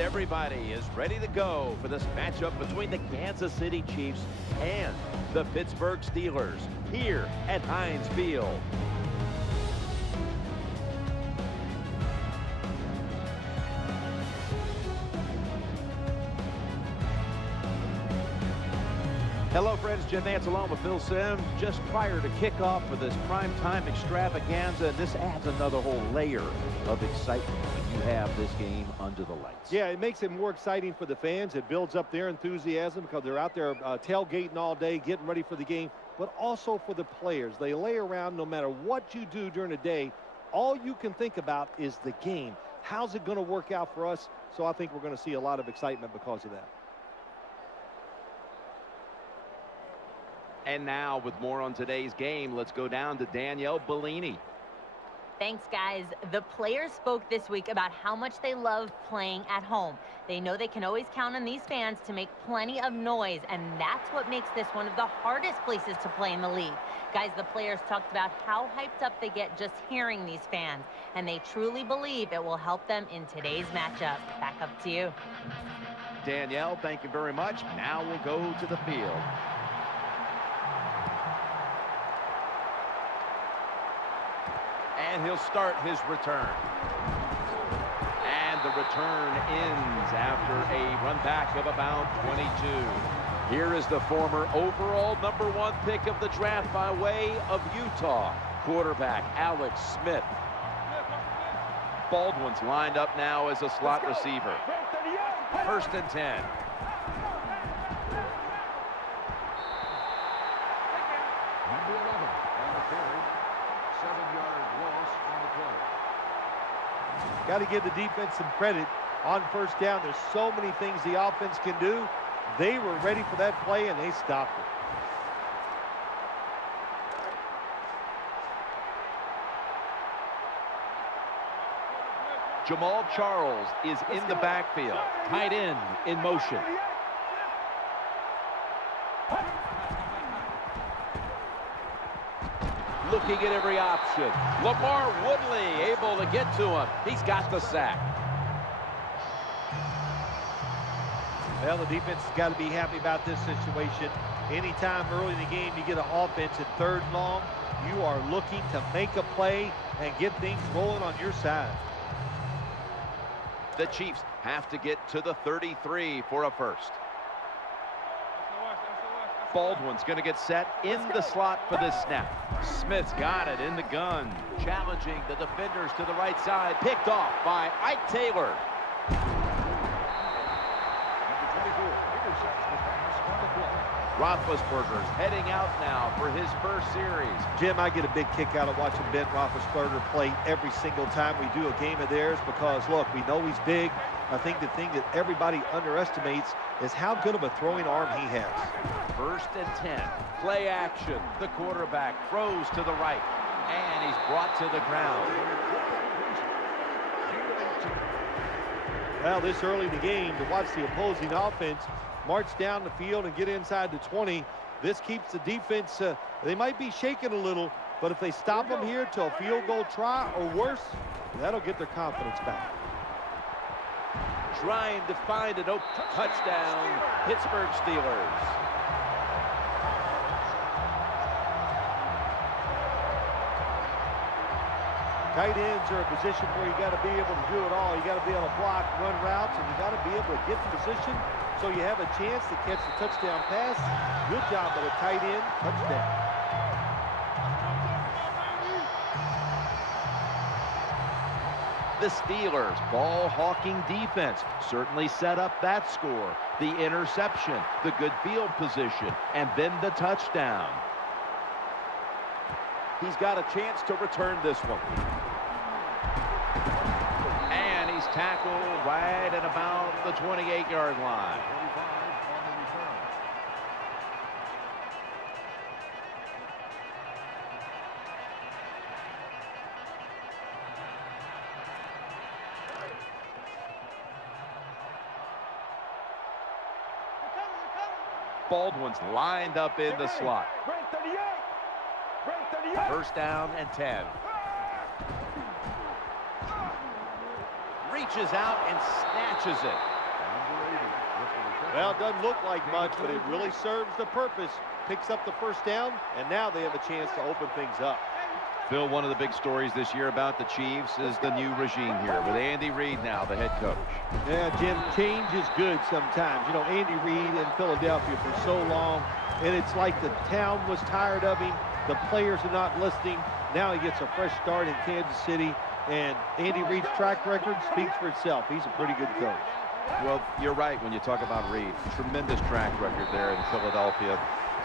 everybody is ready to go for this matchup between the Kansas City Chiefs and the Pittsburgh Steelers here at Heinz Field. Hello, friends. Jim Nance along with Phil Simms just prior to kickoff for this primetime extravaganza. And this adds another whole layer of excitement when you have this game under the lights. Yeah, it makes it more exciting for the fans. It builds up their enthusiasm because they're out there tailgating all day, getting ready for the game. But also for the players. They lay around no matter what you do during the day. All you can think about is the game. How's it going to work out for us? So I think we're going to see a lot of excitement because of that. And now with more on today's game, let's go down to Danielle Bellini. Thanks, guys. The players spoke this week about how much they love playing at home. They know they can always count on these fans to make plenty of noise, and that's what makes this one of the hardest places to play in the league. Guys, the players talked about how hyped up they get just hearing these fans, and they truly believe it will help them in today's matchup. Back up to you. Danielle, thank you very much. Now we'll go to the field. And he'll start his return. And the return ends after a run back of about 22. Here is the former overall #1 pick of the draft by way of Utah, quarterback Alex Smith. Baldwin's lined up now as a slot receiver. 1st and 10. Number 11 on the carry. 7-yard loss on the play. Got to give the defense some credit on 1st down. There's so many things the offense can do. They were ready for that play, and they stopped it. Jamal Charles is in the backfield. Tight end in motion. Looking at every option. Lamar Woodley able to get to him. He's got the sack. Well, the defense has got to be happy about this situation. Anytime early in the game you get an offense at 3rd and long, you are looking to make a play and get things rolling on your side. The Chiefs have to get to the 33 for a first. Baldwin's going to get set in the slot for this snap. Smith's got it in the gun. Challenging the defenders to the right side. Picked off by Ike Taylor. Roethlisberger's heading out now for his first series. Jim, I get a big kick out of watching Ben Roethlisberger play every single time we do a game of theirs because, look, we know he's big. I think the thing that everybody underestimates is how good of a throwing arm he has. 1st and 10. Play action. The quarterback throws to the right. And he's brought to the ground. Well, this early in the game, to watch the opposing offense march down the field and get inside the 20, this keeps the defense, they might be shaking a little, but if they stop them here to a field goal try or worse, that'll get their confidence back. Trying to find an open touchdown, Pittsburgh Steelers. Tight ends are a position where you got to be able to do it all. You got to be able to block, run routes, and you got to be able to get in position so you have a chance to catch the touchdown pass. Good job by the tight end. Touchdown. The Steelers' ball-hawking defense certainly set up that score. The interception, the good field position, and then the touchdown. He's got a chance to return this one. And he's tackled right at about the 28-yard line. 25 on the return. Baldwin's lined up in the slot. 1st down and 10. reaches out and snatches it. Well, it doesn't look like much, but it really serves the purpose. Picks up the first down, and now they have a chance to open things up. Phil, one of the big stories this year about the Chiefs is the new regime here with Andy Reid now, the head coach. Yeah, Jim, change is good sometimes. You know, Andy Reid in Philadelphia for so long, and it's like the town was tired of him. The players are not listening. Now he gets a fresh start in Kansas City, and Andy Reid's track record speaks for itself. He's a pretty good coach. Well, you're right when you talk about Reid. Tremendous track record there in Philadelphia.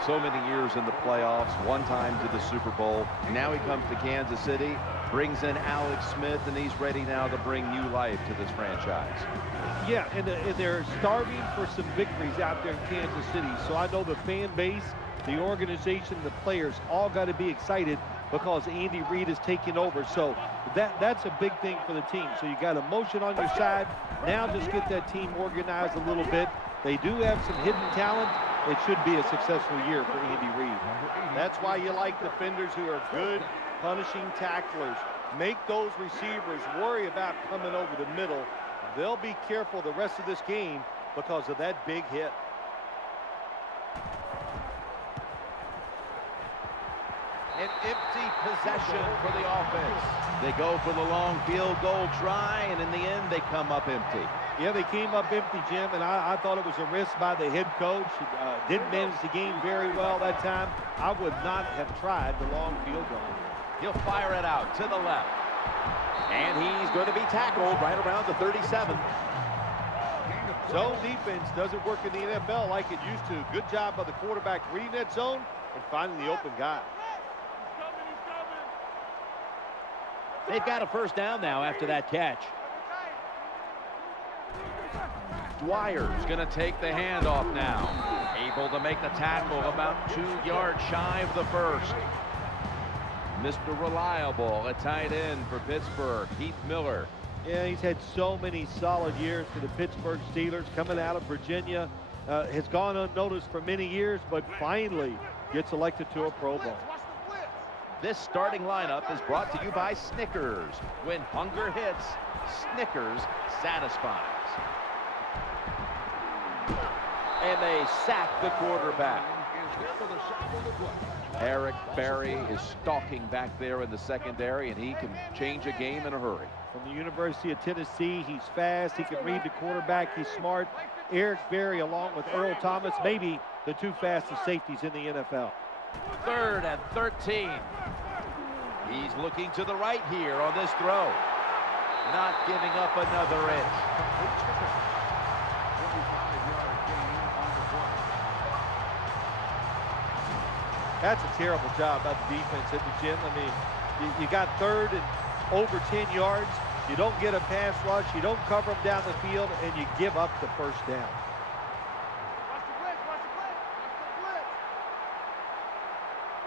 So many years in the playoffs, one time to the Super Bowl. Now he comes to Kansas City, brings in Alex Smith, and he's ready now to bring new life to this franchise. Yeah, and they're starving for some victories out there in Kansas City. So I know the fan base, the organization, the players all got to be excited because Andy Reid is taking over. So that's a big thing for the team. So you got emotion on your side. Now just get that team organized a little bit. They do have some hidden talent. It should be a successful year for Andy Reid. That's why you like defenders who are good punishing tacklers. Make those receivers worry about coming over the middle. They'll be careful the rest of this game because of that big hit. An empty possession for the offense. They go for the long field goal try, and in the end, they come up empty. Yeah, they came up empty, Jim, and I thought it was a risk by the head coach. Didn't manage the game very well that time. I would not have tried the long field goal. He'll fire it out to the left. And he's going to be tackled right around the 37. Zone defense doesn't work in the NFL like it used to. Good job by the quarterback reading that zone and finding the open guy. They've got a first down now after that catch. Dwyer's going to take the handoff now. Able to make the tackle about 2 yards shy of the first. Mr. Reliable, a tight end for Pittsburgh, Heath Miller. Yeah, he's had so many solid years for the Pittsburgh Steelers. Coming out of Virginia, has gone unnoticed for many years, but finally gets elected to a Pro Bowl. This starting lineup is brought to you by Snickers. When hunger hits, Snickers satisfies. And they sack the quarterback. Eric Berry is stalking back there in the secondary, and he can change a game in a hurry. From the University of Tennessee, he's fast. He can read the quarterback. He's smart. Eric Berry, along with Earl Thomas, maybe the 2 fastest safeties in the NFL. 3rd and 13. He's looking to the right here on this throw. Not giving up another inch. That's a terrible job by the defense at the gym. I mean, you got 3rd and over 10 yards. You don't get a pass rush. You don't cover them down the field, and you give up the first down.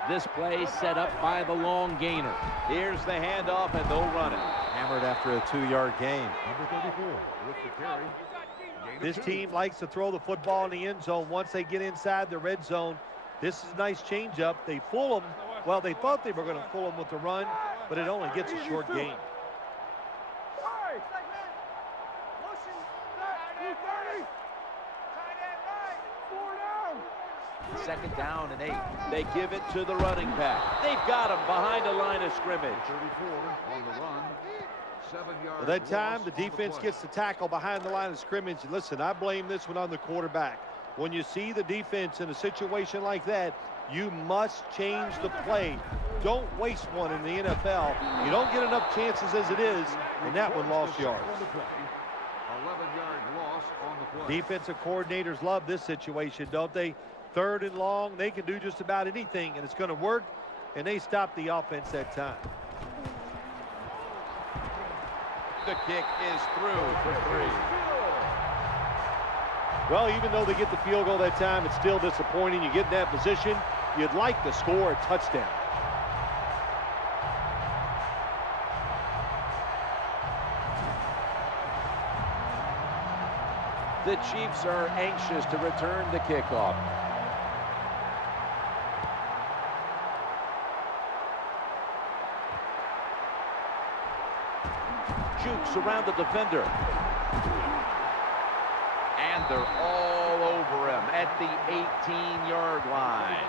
This play set up by the long gainer. Here's the handoff, and they'll run it. Hammered after a 2-yard gain. Number 34 with the carry. This team likes to throw the football in the end zone once they get inside the red zone. This is a nice changeup. They fool them. Well, they thought they were going to fool them with the run, but it only gets a short gain. Second down and 8. They give it to the running back. They've got him behind the line of scrimmage. 34 on the run. 7 yards. Well, that time the defense gets the tackle behind the line of scrimmage. Listen, I blame this one on the quarterback. When you see the defense in a situation like that, you must change the play. Don't waste one in the NFL. You don't get enough chances as it is, and that one lost yards. 11-yard loss on the play. Defensive coordinators love this situation, don't they? 3rd and long, they can do just about anything, and it's going to work, and they stop the offense that time. The kick is through for 3. Well, even though they get the field goal that time, it's still disappointing. You get in that position, you'd like to score a touchdown. The Chiefs are anxious to return the kickoff. Jukes around the defender. And they're all over him at the 18-yard line.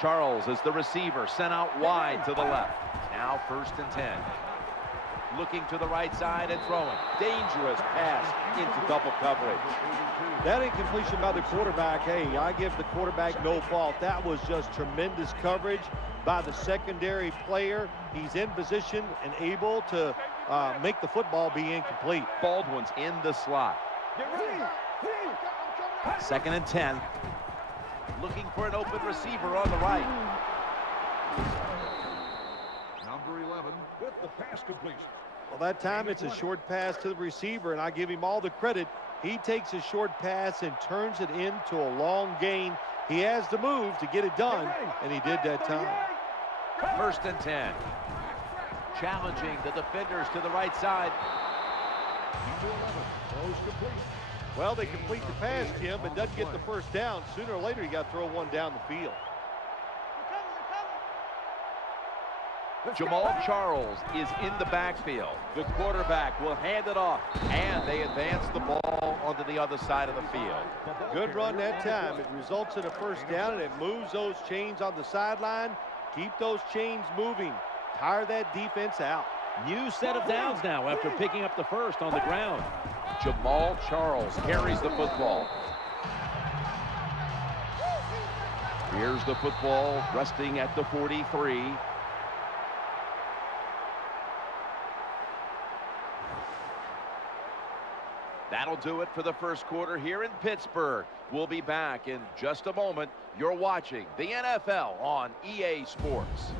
Charles is the receiver, sent out wide to the left. Now 1st and 10. Looking to the right side and throwing. Dangerous pass into double coverage. That incompletion by the quarterback, hey, I give the quarterback no fault. That was just tremendous coverage by the secondary player. He's in position and able to make the football be incomplete. Baldwin's in the slot. 2nd and 10. Looking for an open receiver on the right. Number 11 with the pass completion. Well, that time it's a short pass to the receiver, and I give him all the credit. He takes a short pass and turns it into a long gain. He has the move to get it done, and he did that time. 1st and 10. Challenging the defenders to the right side. Number 11 throws complete. Well, they complete the pass, Jim, but doesn't get the first down. Sooner or later, you got to throw one down the field. Jamal Charles is in the backfield. The quarterback will hand it off, and they advance the ball onto the other side of the field. Good run that time. It results in a first down, and it moves those chains on the sideline. Keep those chains moving. Tire that defense out. New set of downs now after picking up the first on the ground. Jamal Charles carries the football. Here's the football resting at the 43. That'll do it for the first quarter here in Pittsburgh. We'll be back in just a moment. You're watching the NFL on EA Sports.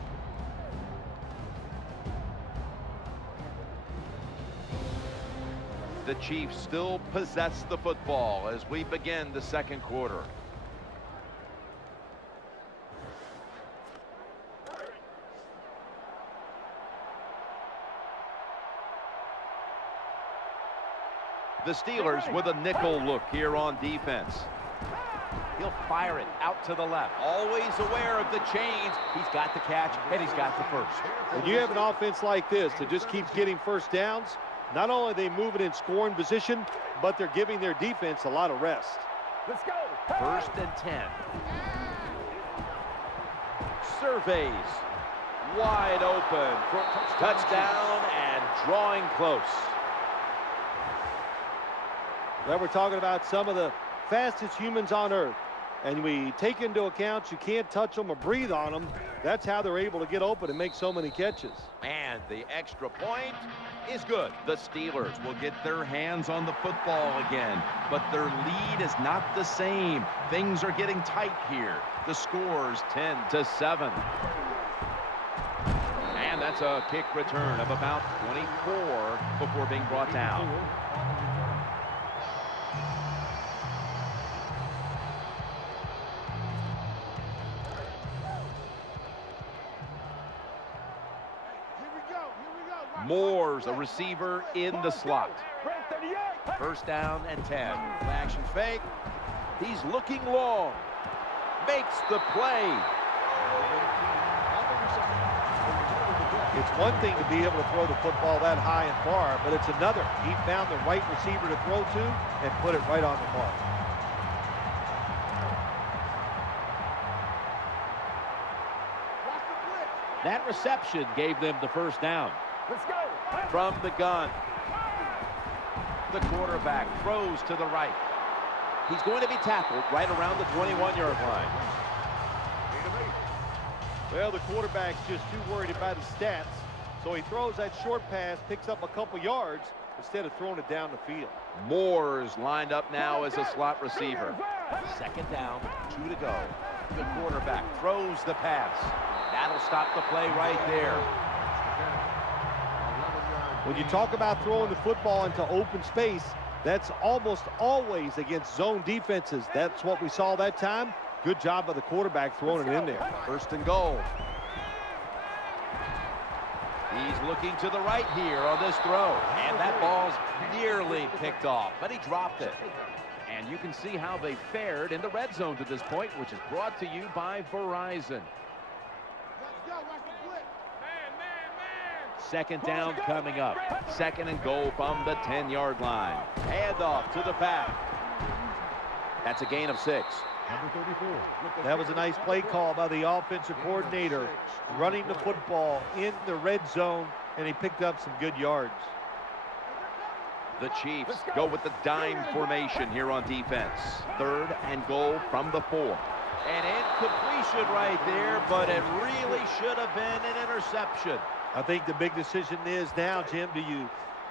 The Chiefs still possess the football as we begin the second quarter. The Steelers with a nickel look here on defense. He'll fire it out to the left. Always aware of the chains. He's got the catch, and he's got the first. When you have an offense like this that just keeps getting first downs, not only are they moving in scoring position, but they're giving their defense a lot of rest. Let's go. 1st and 10. Surveys. Wide open for touchdown and drawing close. Well, we're talking about some of the fastest humans on earth. And we take into account you can't touch them or breathe on them. That's how they're able to get open and make so many catches. And the extra point is good. The Steelers will get their hands on the football again, but their lead is not the same. Things are getting tight here. The score's 10-7. And that's a kick return of about 24 before being brought down. Moore's a receiver in the slot. 1st down and 10. Action fake. He's looking long. Makes the play. It's one thing to be able to throw the football that high and far, but it's another. He found the right receiver to throw to and put it right on the mark. That reception gave them the first down. Let's go. From the gun. The quarterback throws to the right. He's going to be tackled right around the 21-yard line. Well, the quarterback's just too worried about his stats, so he throws that short pass, picks up a couple yards instead of throwing it down the field. Moore's lined up now as a slot receiver. 2nd down, 2 to go. The quarterback throws the pass. That'll stop the play right there. When you talk about throwing the football into open space, that's almost always against zone defenses. That's what we saw that time. Good job by the quarterback throwing it in there. 1st and goal. He's looking to the right here on this throw. And that ball's nearly picked off, but he dropped it. And you can see how they fared in the red zone to this point, which is brought to you by Verizon. Second down coming up. Second and goal from the 10-yard line. Handoff to the back. That's a gain of 6. Number 34. That was a nice play call by the offensive coordinator, running the football in the red zone, and he picked up some good yards. The Chiefs go with the dime formation here on defense. Third and goal from the 4. An incompletion right there, but it really should have been an interception. I think the big decision is now, Jim, do you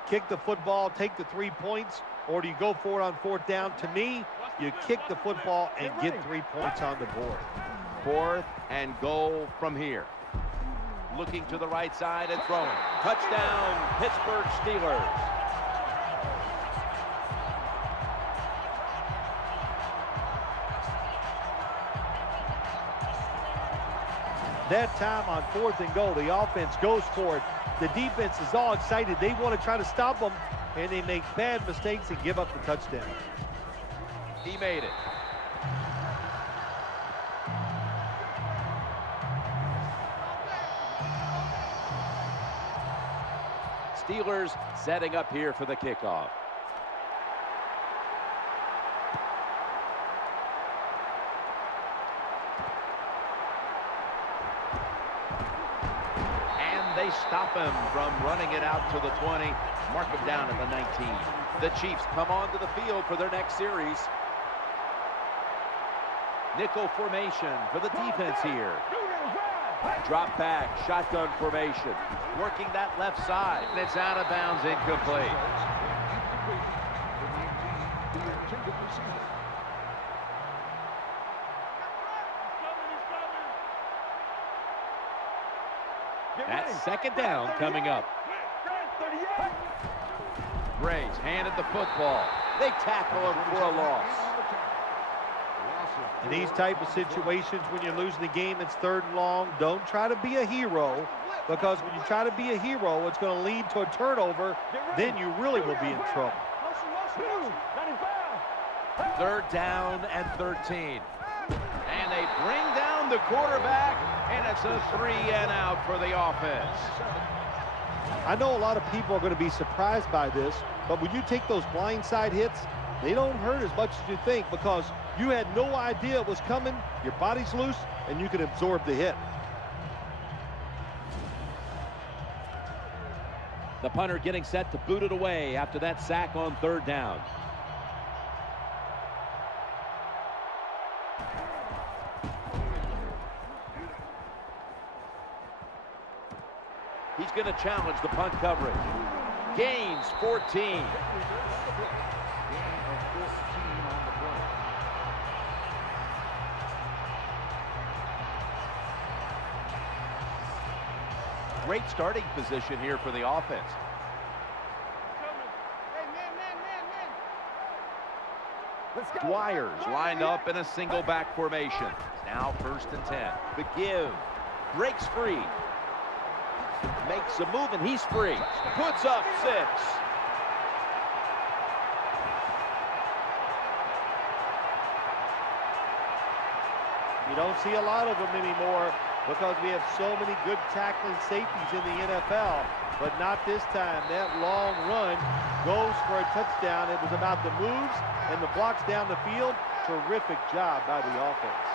kick the football, take the 3 points, or do you go for it on 4th down? To me, you kick the football and get 3 points on the board. 4th and goal from here. Looking to the right side and throwing. Touchdown, Pittsburgh Steelers. That time on 4th and goal, the offense goes for it. The defense is all excited. They want to try to stop them, and they make bad mistakes and give up the touchdown. He made it. Steelers setting up here for the kickoff. They stop him from running it out to the 20, mark him down at the 19. The Chiefs come onto the field for their next series. Nickel formation for the defense here. Drop back, shotgun formation, working that left side. And it's out of bounds, incomplete. That's second down coming up. Braves handed the football. They tackle him for a loss. In these type of situations, when you're losing the game, it's 3rd and long. Don't try to be a hero, because when you try to be a hero, it's going to lead to a turnover. Then you really will be in trouble. 3rd down and 13. And they bring down the quarterback, and it's a 3-and-out for the offense. I know a lot of people are going to be surprised by this, but when you take those blindside hits, they don't hurt as much as you think, because you had no idea it was coming, your body's loose, and you can absorb the hit. The punter getting set to boot it away after that sack on 3rd down. He's going to challenge the punt coverage. Gains 14. Great starting position here for the offense. Dwyer's lined up in a single back formation. Now 1st and 10. The give. Breaks free. Makes a move, and he's free. Puts up 6. You don't see a lot of them anymore, because we have so many good tackling safeties in the NFL, but not this time. That long run goes for a touchdown. It was about the moves and the blocks down the field. Terrific job by the offense.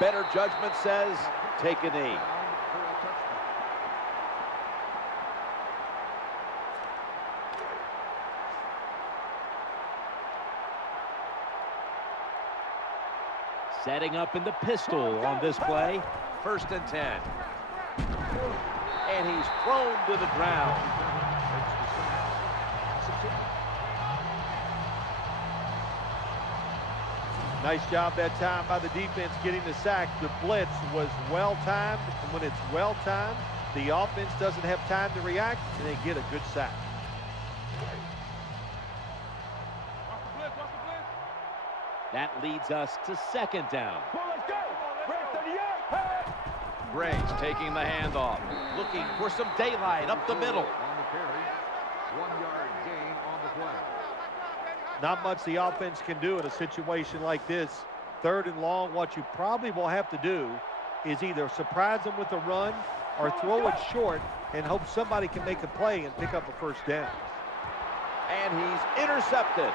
Better judgment says take a knee. Setting up in the pistol on this play. 1st and 10. And he's thrown to the ground. Nice job that time by the defense getting the sack. The blitz was well-timed, and when it's well-timed, the offense doesn't have time to react, and they get a good sack. That leads us to 2nd down. Braves taking the handoff, looking for some daylight up the middle. Not much the offense can do in a situation like this. 3rd and long, what you probably will have to do is either surprise them with a run or throw it short and hope somebody can make a play and pick up a first down. And he's intercepted.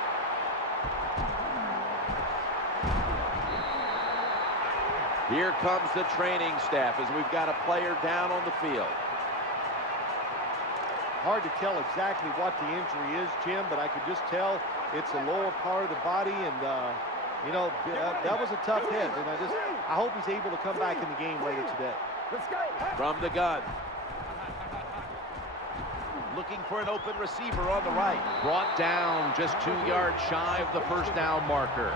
Here comes the training staff as we've got a player down on the field. Hard to tell exactly what the injury is, Jim, but I could just tell it's the lower part of the body, and you know, that was a tough hit, and I hope he's able to come back in the game later today. From the gun. Looking for an open receiver on the right. Brought down just 2 yards shy of the first down marker.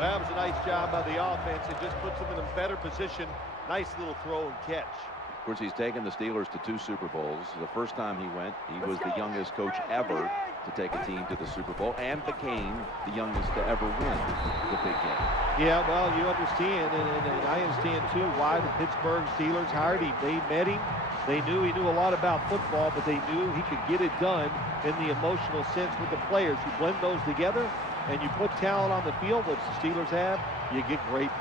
That was a nice job by the offense. It just puts them in a better position. Nice little throw and catch. Of course, he's taken the Steelers to 2 Super Bowls. The first time he went, he was the youngest coach ever to take a team to the Super Bowl and became the youngest to ever win the big game. Yeah, well, you understand, and I understand, too, why the Pittsburgh Steelers hired him. They met him. They knew he knew a lot about football, but they knew he could get it done in the emotional sense with the players. You blend those together, and you put talent on the field, which the Steelers have, you get greatness.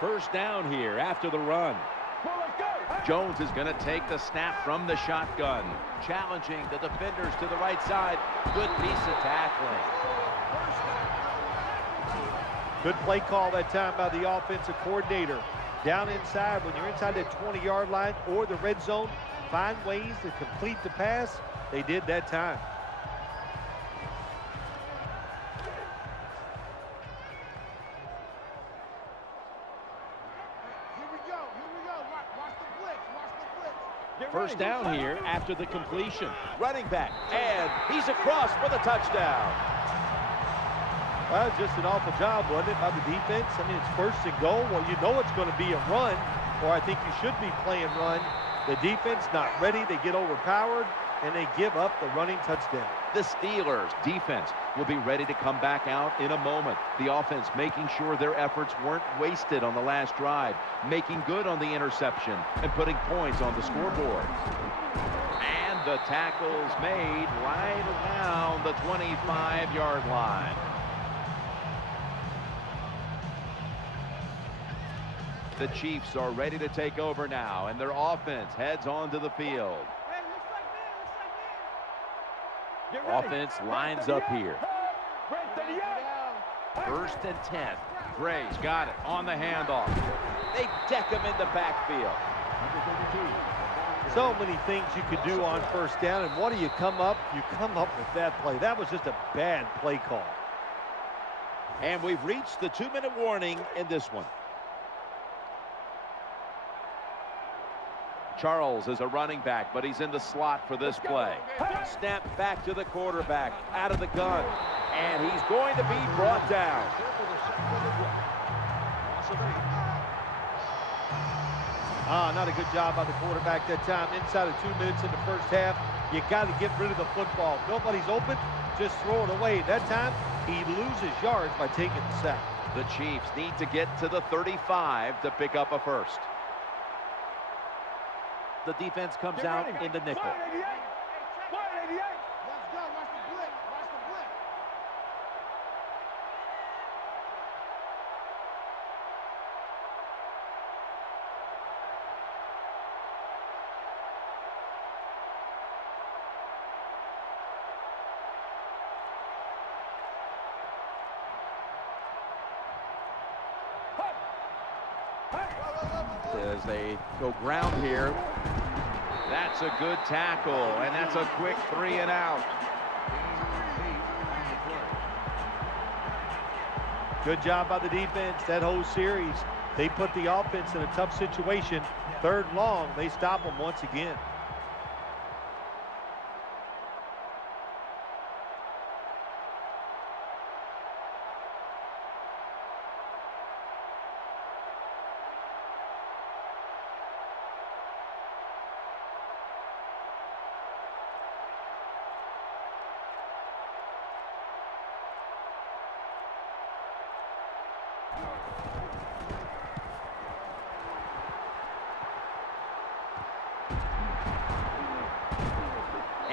First down here after the run. Jones is going to take the snap from the shotgun, challenging the defenders to the right side. Good piece of tackling. Good play call that time by the offensive coordinator. Down inside, when you're inside that 20-yard line or the red zone, find ways to complete the pass. They did that time. First down here after the completion. Running back, and he's across for the touchdown. Well, just an awful job, wasn't it, by the defense? I mean, it's 1st and goal. Well, you know it's going to be a run, or I think you should be playing run. The defense not ready. They get overpowered, and they give up the running touchdown. The Steelers defense will be ready to come back out in a moment. The offense making sure their efforts weren't wasted on the last drive, making good on the interception, and putting points on the scoreboard. And the tackle's made right around the 25-yard line. The Chiefs are ready to take over now, and their offense heads onto the field. Offense lines up here. 1st and 10. Gray's got it on the handoff. They deck him in the backfield. So many things you could do on 1st down, and what do you come up? You come up with that play. That was just a bad play call. And we've reached the 2-minute warning in this one. Charles is a running back, but he's in the slot for this play. Snap back to the quarterback, out of the gun, and he's going to be brought down. Not a good job by the quarterback that time. Inside of 2 minutes in the first half, you got to get rid of the football. Nobody's open, just throw it away. That time, he loses yards by taking the sack. The Chiefs need to get to the 35 to pick up a first. The defense comes out in the nickel. As they go ground here. That's a good tackle, and that's a quick 3 and out. Good job by the defense that whole series. They put the offense in a tough situation. 3rd and long, they stop them once again.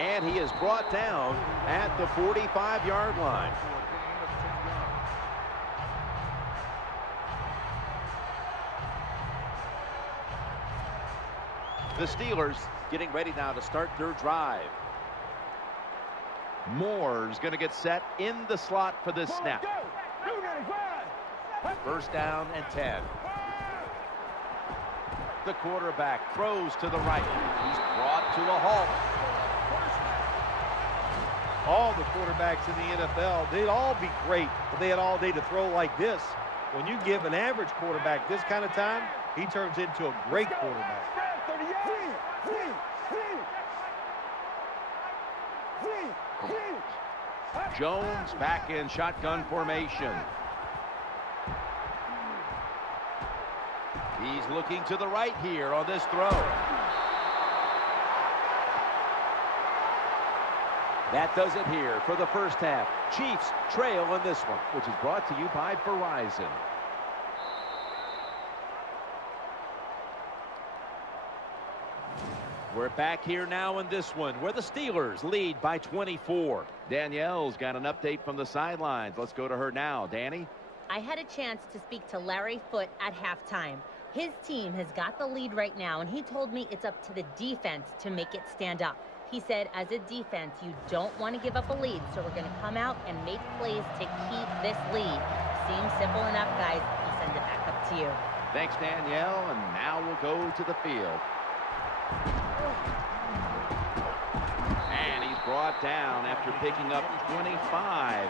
And he is brought down at the 45-yard line. The Steelers getting ready now to start their drive. Moore's going to get set in the slot for this snap. First down and 10. The quarterback throws to the right. He's brought to a halt. All the quarterbacks in the NFL, they'd all be great if they had all day to throw like this. When you give an average quarterback this kind of time, he turns into a great quarterback. Jones back in shotgun formation. He's looking to the right here on this throw. That does it here for the first half. Chiefs trail in this one, which is brought to you by Verizon. We're back here now in this one where the Steelers lead by 24. Danielle's got an update from the sidelines. Let's go to her now. Danny? I had a chance to speak to Larry Foote at halftime. His team has got the lead right now, and he told me it's up to the defense to make it stand up. He said, as a defense, you don't want to give up a lead, so we're going to come out and make plays to keep this lead. Seems simple enough, guys. I'll send it back up to you. Thanks, Danielle, and now we'll go to the field. And he's brought down after picking up 25.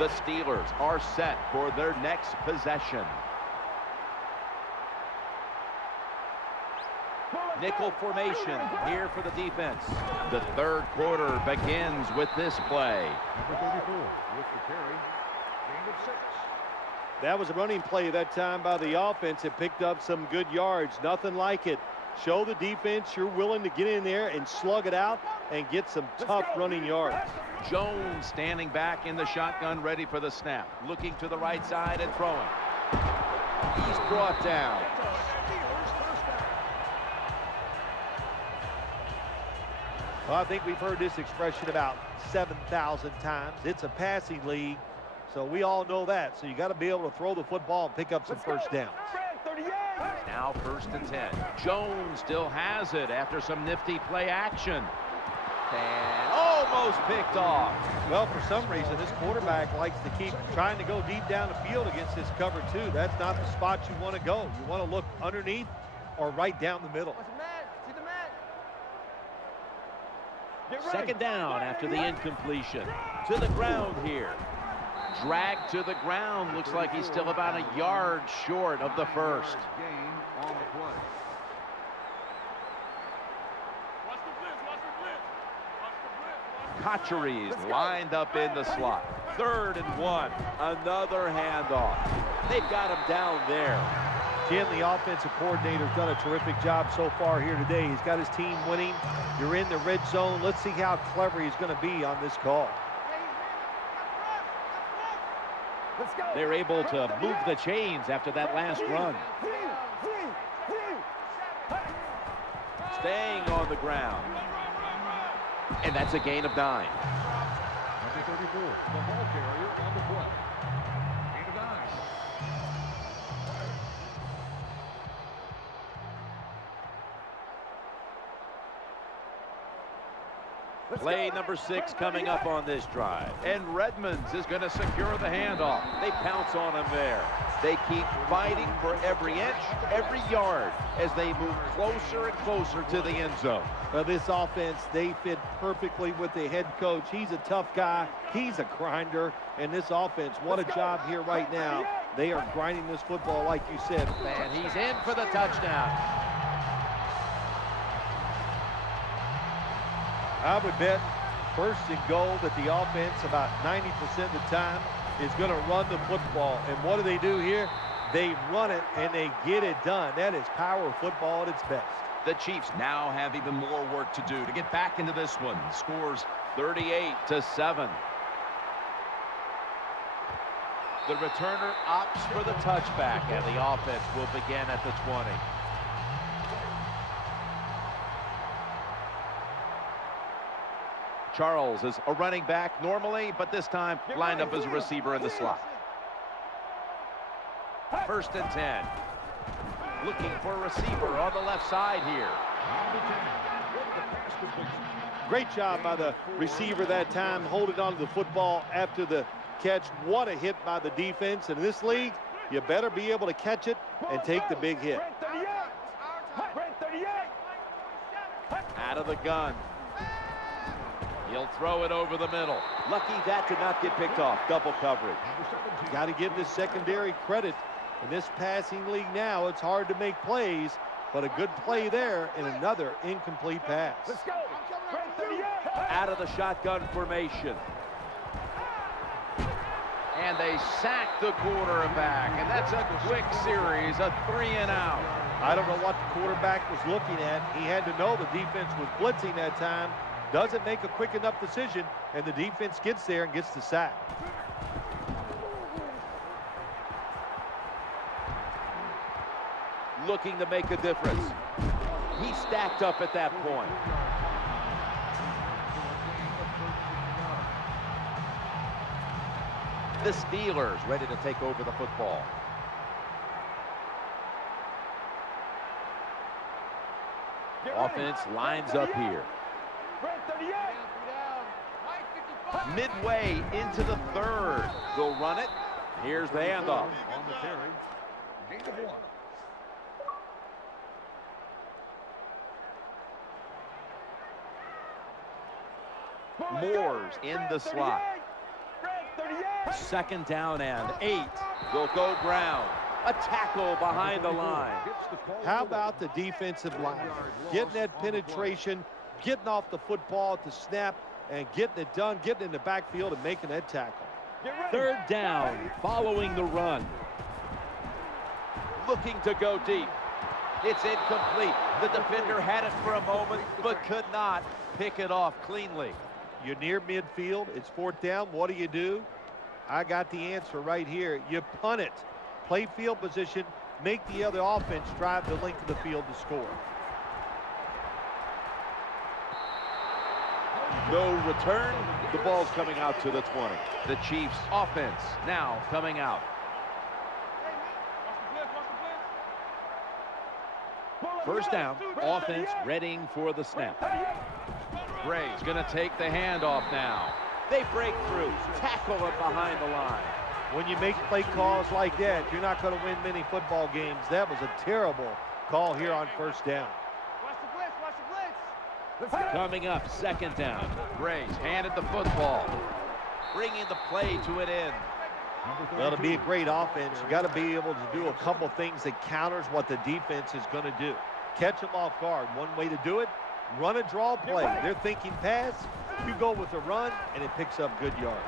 The Steelers are set for their next possession. Nickel formation here for the defense. The third quarter begins with this play. Number 34 with the carry. Gain of 6. That was a running play that time by the offense. It picked up some good yards. Nothing like it. Show the defense you're willing to get in there and slug it out and get some tough running yards. Jones standing back in the shotgun, ready for the snap. Looking to the right side and throwing. He's brought down. Well, I think we've heard this expression about 7,000 times. It's a passing league, so we all know that. So you got to be able to throw the football and pick up some first downs. Now first and 10. Jones still has it after some nifty play action. And almost picked off. Well, for some reason, this quarterback likes to keep trying to go deep down the field against this cover two. That's not the spot you want to go. You want to look underneath or right down the middle. Second down after the incompletion. To the ground here. Dragged to the ground. Looks like he's still about a yard short of the first. Gain on the play. Cotcheries lined up in the slot. 3rd and 1. Another handoff. They've got him down there. Jim, the offensive coordinator's done a terrific job so far here today. He's got his team winning. You're in the red zone. Let's see how clever he's going to be on this call. They're able to move the chains after that last run. Staying on the ground. And that's a gain of 9. Number 34, the ball carrier on the play. Gain of 9. Play number 6 coming up on this drive. And Redmonds is going to secure the handoff. They pounce on him there. They keep fighting for every inch, every yard as they move closer and closer to the end zone. Well, this offense, they fit perfectly with the head coach. He's a tough guy. He's a grinder. And this offense, what a job here right now. They are grinding this football like you said. And he's in for the touchdown. I would bet first and goal that the offense about 90% of the time is going to run the football. And what do here? They run it and they get it done. That is power football at its best. The Chiefs now have even more work to do to get back into this one. Scores 38-7. The returner opts for the touchback, and the offense will begin at the 20. Charles is a running back normally, but this time lined up as a receiver in the slot. 1st and 10. Looking for a receiver on the left side here. Great job by the receiver that time, holding on to the football after the catch. What a hit by the defense. In this league, you better be able to catch it and take the big hit. Out of the gun. He'll throw it over the middle. Lucky that did not get picked off. Double coverage. Got to give this secondary credit. In this passing league now, it's hard to make plays, but a good play there and another incomplete pass. Let's go. Out of the shotgun formation. And they sack the quarterback, and that's a quick series, a 3-and-out. I don't know what the quarterback was looking at. He had to know the defense was blitzing that time. Doesn't make a quick enough decision, and the defense gets there and gets the sack. Looking to make a difference. He stacked up at that point. The Steelers ready to take over the football. Offense lines up here. Midway into the 3rd. They'll run it. Here's the handoff. On the carry. Gain of 1. Moore's in the slot. 2nd down and 8. They'll go Brown. A tackle behind the line. How about the defensive line? Getting that penetration, getting off the football at the snap, and getting it done, getting in the backfield and making that tackle. 3rd down following the run. Looking to go deep. It's incomplete. The defender had it for a moment, but could not pick it off cleanly. You're near midfield. It's 4th down. What do? I got the answer right here. You punt it. Play field position. Make the other offense drive the length of the field to score. No return. The ball's coming out to the 20. The Chiefs offense now coming out. First down, offense readying for the snap. Gray's going to take the handoff now. They break through, tackle it behind the line. When you make play calls like that, you're not going to win many football games. That was a terrible call here on 1st down. Coming up, 2nd down. Gray's handed the football, bringing the play to an end. Well, to be a great offense, you got to be able to do a couple things that counters what the defense is going to do. Catch them off guard. One way to do it, run a draw play. They're thinking pass. You go with a run, and it picks up good yards.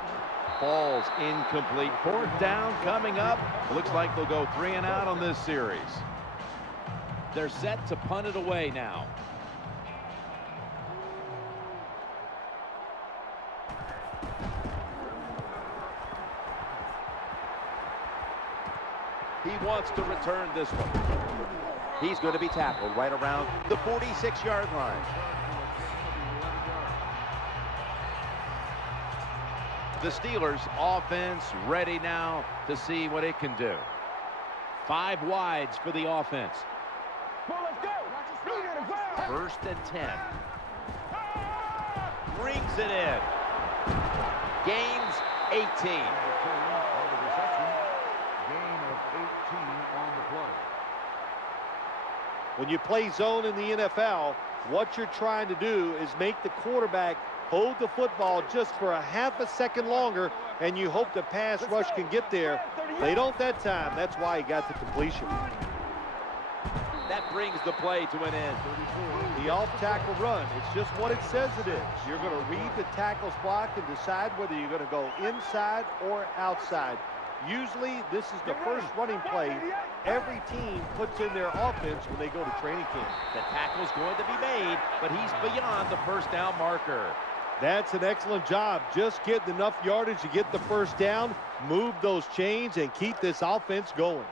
Ball's incomplete. 4th down coming up. Looks like they'll go 3-and-out on this series. They're set to punt it away now. He wants to return this one. He's going to be tackled right around the 46-yard line. The Steelers offense ready now to see what it can do. 5 wides for the offense. 1st and 10. Brings it in. Gains 18. When you play zone in the NFL, what you're trying to do is make the quarterback hold the football just for a half a second longer, and you hope the pass rush can get there. They don't that time. That's why he got the completion. That brings the play to an end. The off-tackle run, it's just what it says it is. You're going to read the tackle's block and decide whether you're going to go inside or outside. Usually, this is the first running play every team puts in their offense when they go to training camp. The tackle's going to be made, but he's beyond the 1st down marker. That's an excellent job. Just getting enough yardage to get the 1st down, move those chains, and keep this offense going.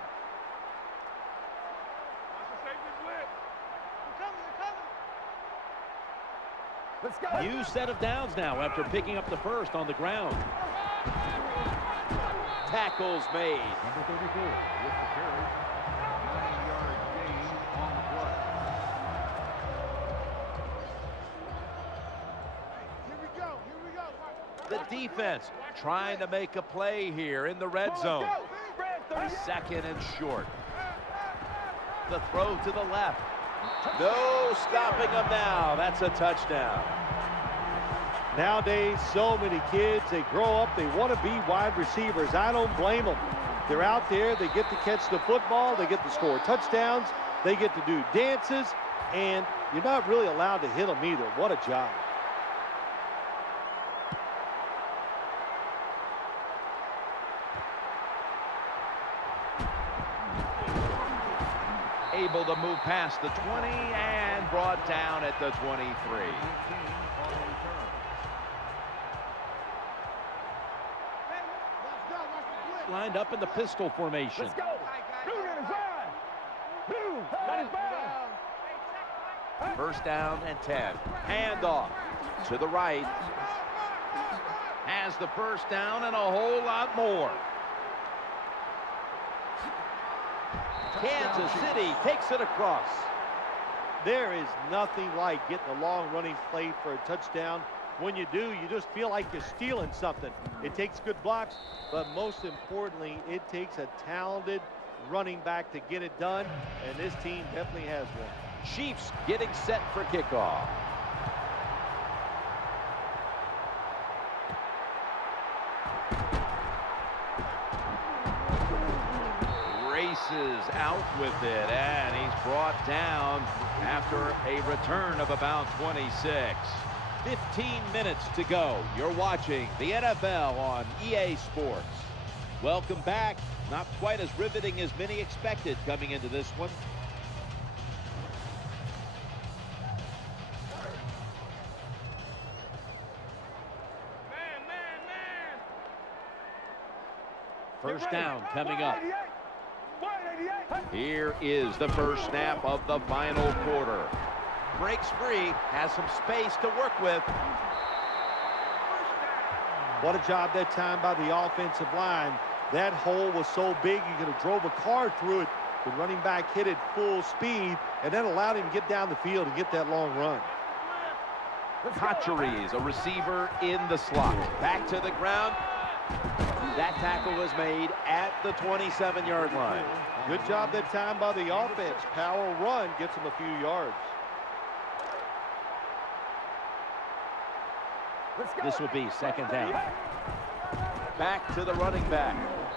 Let's go. New set of downs now after picking up the first on the ground. Tackles made. Number 34 with the carry. 9-yard gain on the play. The defense trying to make a play here in the red zone. Second and short. The throw to the left. No stopping them now. That's a touchdown. Nowadays, so many kids, they grow up, they want to be wide receivers. I don't blame them. They're out there, they get to catch the football, they get to score touchdowns, they get to do dances, and you're not really allowed to hit them either. What a job. Able to move past the 20 and brought down at the 23. 19 on the return. Lined up in the pistol formation. Let's go. First down and 10. Handoff to the right. Has the first down and a whole lot more. Kansas City takes it across. There is nothing like getting a long running play for a touchdown. When you do, you just feel like you're stealing something. It takes good blocks, but most importantly, it takes a talented running back to get it done, and this team definitely has one. Chiefs getting set for kickoff. Races out with it, and he's brought down after a return of about 26. 15 minutes to go. You're watching the NFL on EA Sports. Welcome back. Not quite as riveting as many expected coming into this one. First down coming up. Here is the first snap of the final quarter. Breaks free, has some space to work with. What a job that time by the offensive line. That hole was so big you could have drove a car through it. The running back hit it full speed, and that allowed him to get down the field and get that long run. Kacheries, a receiver in the slot. Back to the ground. That tackle was made at the 27-yard line. Good job that time by the offense. Power run gets him a few yards. This will be second down. Back to the running back.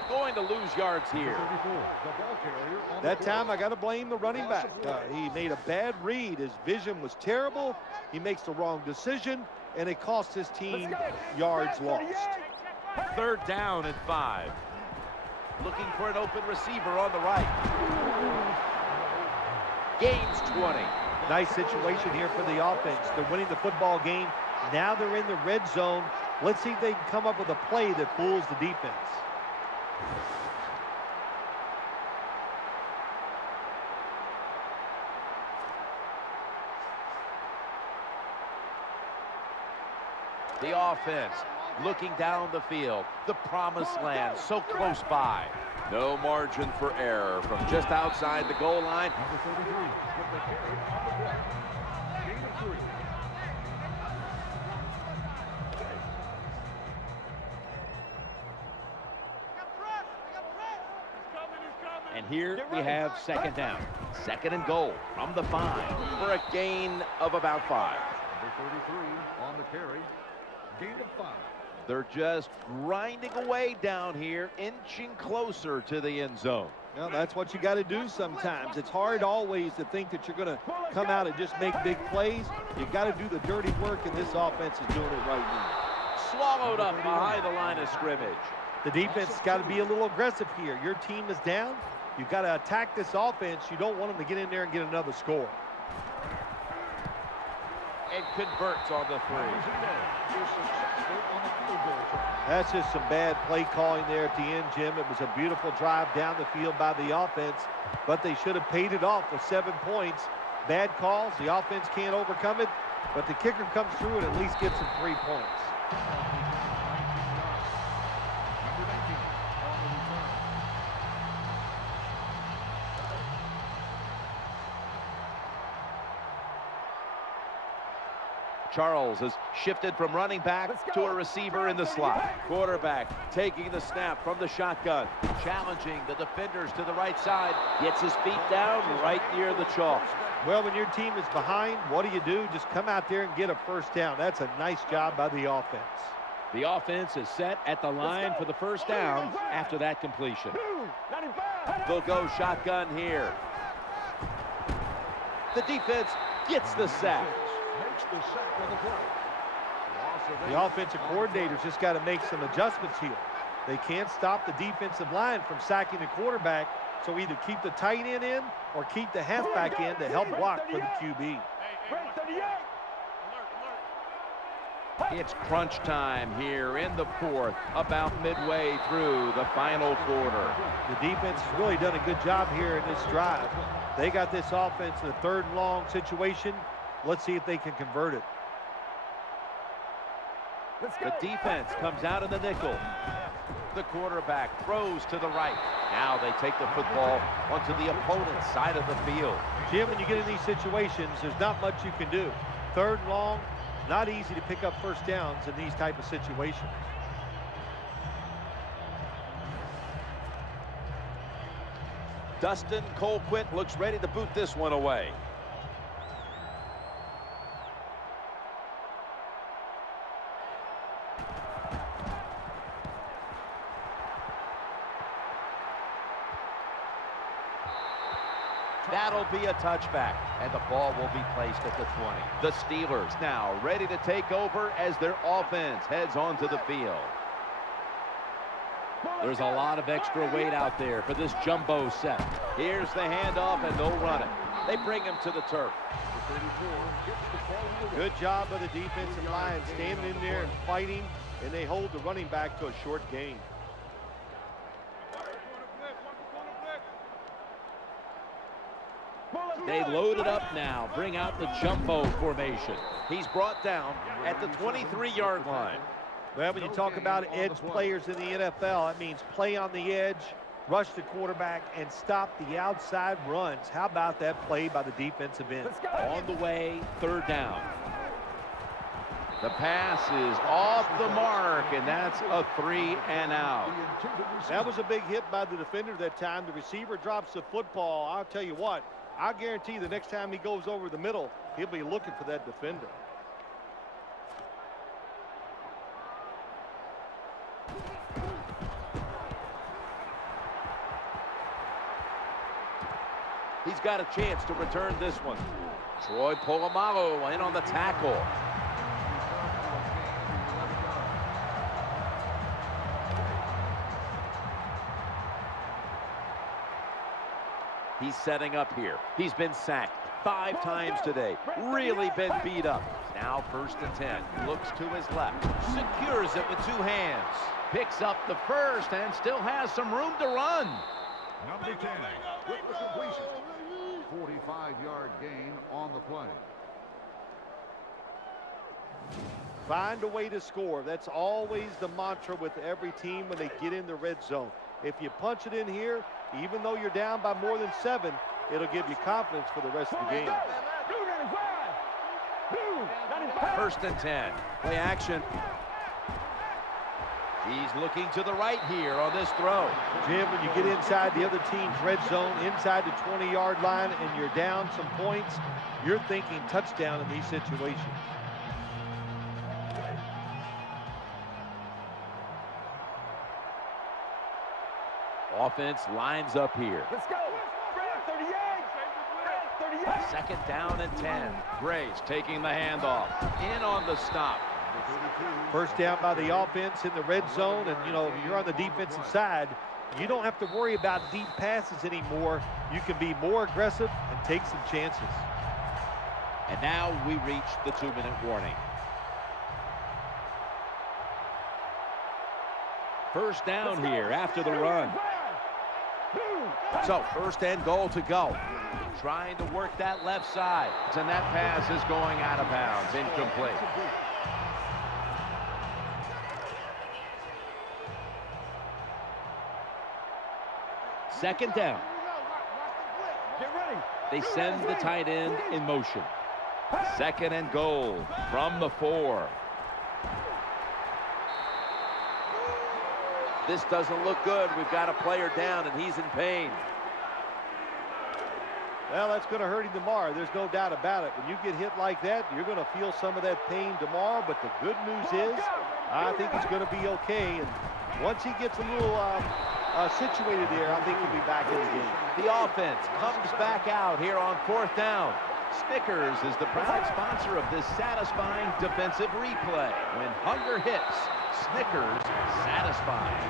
Going to lose yards here. That time I got to blame the running back. He made a bad read. His vision was terrible. He makes the wrong decision, and it cost his team yards lost. Third down and 5. Looking for an open receiver on the right. Gains 20. Nice situation here for the offense. They're winning the football game. Now they're in the red zone. Let's see if they can come up with a play that fools the defense. The offense looking down the field. The promised land so close by. No margin for error from just outside the goal line. Number 33 with the carry on the block. Gain of 3. And here we have second down. Second and goal from the 5 for a gain of about 5. Number 33 on the carry. Gain of 5. They're just grinding away down here, inching closer to the end zone. Well, that's what you got to do sometimes. It's hard always to think that you're going to come out and just make big plays. You got to do the dirty work, and this offense is doing it right now. Swallowed up behind the line of scrimmage. The defense has got to be a little aggressive here. Your team is down. You've got to attack this offense. You don't want them to get in there and get another score. And converts on the 3. That's just some bad play calling there at the end, Jim. It was a beautiful drive down the field by the offense, but they should have paid it off with 7 points. Bad calls. The offense can't overcome it. But the kicker comes through and at least gets him 3 points. Number 19 on the return. Charles has shifted from running back to a receiver in the slot. Quarterback taking the snap from the shotgun, challenging the defenders to the right side. Gets his feet down right near the chalk. Well, when your team is behind, what do? Just come out there and get a first down. That's a nice job by the offense. The offense is set at the line for the first down after that completion. They'll go shotgun here. The defense gets the sack. Makes the sack on the play. The offensive coordinator's just got to make some adjustments here. They can't stop the defensive line from sacking the quarterback, so either keep the tight end in or keep the halfback in to help block for the QB. It's crunch time here in the fourth, about midway through the final quarter. The defense has really done a good job here in this drive. They got this offense in a 3rd and long situation. Let's see if they can convert it. The defense comes out in the nickel. The quarterback throws to the right. Now they take the football onto the opponent's side of the field. Jim, when you get in these situations, there's not much you can do. 3rd and long, not easy to pick up first downs in these type of situations. Dustin Colquitt looks ready to boot this one away. That'll be a touchback, and the ball will be placed at the 20. The Steelers now ready to take over as their offense heads onto the field. There's a lot of extra weight out there for this jumbo set. Here's the handoff, and they'll run it. They bring him to the turf. Good job by the defensive line, standing in there and fighting, and they hold the running back to a short gain. They load it up now, bring out the jumbo formation. He's brought down at the 23-yard line. Well, when you talk about edge players in the NFL, that means play on the edge, rush the quarterback, and stop the outside runs. How about that play by the defensive end? On the way, 3rd down. The pass is off the mark, and that's a 3 and out. That was a big hit by the defender that time. The receiver drops the football. I'll tell you what, I guarantee the next time he goes over the middle, he'll be looking for that defender. He's got a chance to return this one. Troy Polamalu in on the tackle. He's setting up here. He's been sacked 5 times today. Really been beat up. Now 1st and 10. Looks to his left. Secures it with 2 hands. Picks up the first and still has some room to run. Number 10 with the completion. 45-yard gain on the play. Find a way to score. That's always the mantra with every team when they get in the red zone. If you punch it in here, even though you're down by more than 7, it'll give you confidence for the rest of the game. 1st and 10. Play action. He's looking to the right here on this throw. Jim, when you get inside the other team's red zone, inside the 20-yard line, and you're down some points, you're thinking touchdown in these situations. Offense lines up here. Let's go. 38. 2nd down and 10. Gray's taking the handoff. In on the stop. First down by the offense in the red zone, and you know, you're on the defensive side. You don't have to worry about deep passes anymore. You can be more aggressive and take some chances. And now we reach the 2-minute warning. First down here after the run. So 1st and goal to go. Trying to work that left side. And that pass is going out of bounds. Incomplete. Second down. They send the tight end in motion. Second and goal from the 4. This doesn't look good. We've got a player down, and he's in pain. Well, that's going to hurt him tomorrow. There's no doubt about it. When you get hit like that, you're going to feel some of that pain tomorrow. But the good news is, I think he's going to be okay. And once he gets a little situated there, I think he'll be back in the game. The offense comes back out here on 4th down. Snickers is the proud sponsor of this satisfying defensive replay. When hunger hits, Snickers satisfies.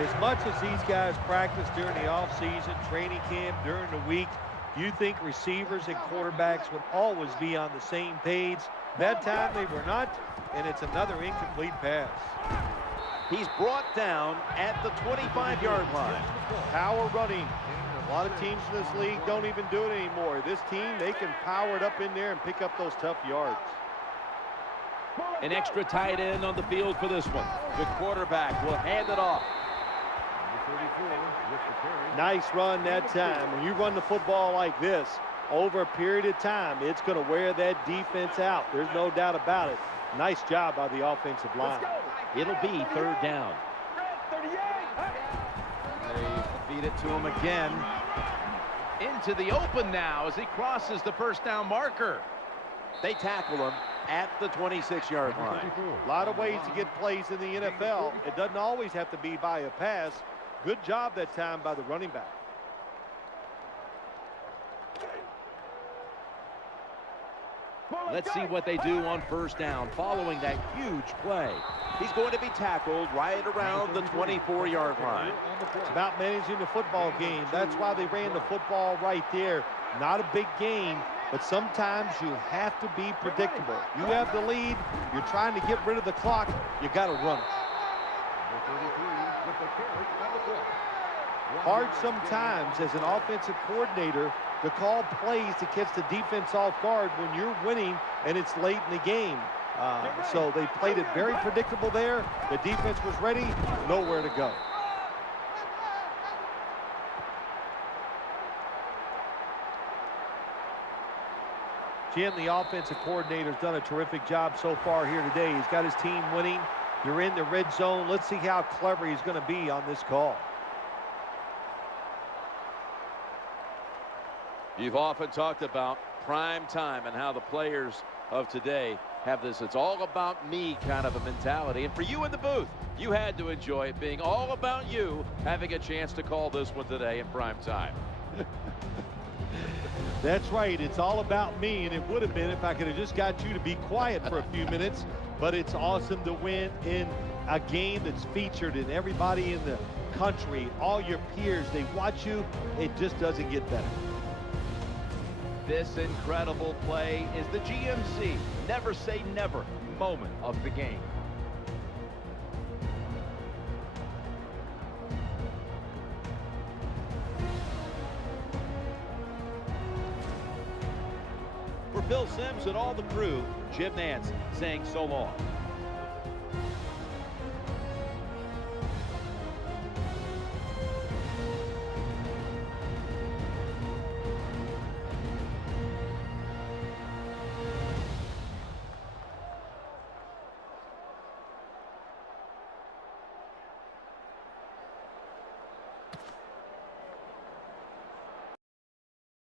As much as these guys practice during the offseason, training camp, during the week, you think receivers and quarterbacks would always be on the same page. That time they were not, and it's another incomplete pass. He's brought down at the 25-yard line. Power running. A lot of teams in this league don't even do it anymore. This team, they can power it up in there and pick up those tough yards. An extra tight end on the field for this one. The quarterback will hand it off. Nice run that time. When you run the football like this over a period of time, it's going to wear that defense out. There's no doubt about it. Nice job by the offensive line. It'll be 3rd down. They feed it to him again. Into the open now as he crosses the 1st down marker. They tackle him at the 26-yard line. A lot of ways to get plays in the NFL. It doesn't always have to be by a pass. Good job that time by the running back. Let's see what they do on 1st down following that huge play. He's going to be tackled right around the 24-yard line. It's about managing the football game. That's why they ran the football right there. Not a big game, but sometimes you have to be predictable. You have the lead. You're trying to get rid of the clock. You got to run it. Hard sometimes as an offensive coordinator to call plays to catch the defense off guard when you're winning and it's late in the game. So they played it very predictable there. The defense was ready, nowhere to go. Jim, the offensive coordinator, has done a terrific job so far here today. He's got his team winning. You're in the red zone. Let's see how clever he's going to be on this call. You've often talked about prime time and how the players of today have this "it's all about me" kind of a mentality. And for you in the booth, you had to enjoy it being all about you having a chance to call this one today in prime time. That's right. It's all about me, and it would have been if I could have just got you to be quiet for a few minutes. But it's awesome to win in a game that's featured in everybody in the country. All your peers, they watch you. It just doesn't get better. This incredible play is the GMC never say never moment of the game. For Bill Sims and all the crew, Jim Nance saying so long.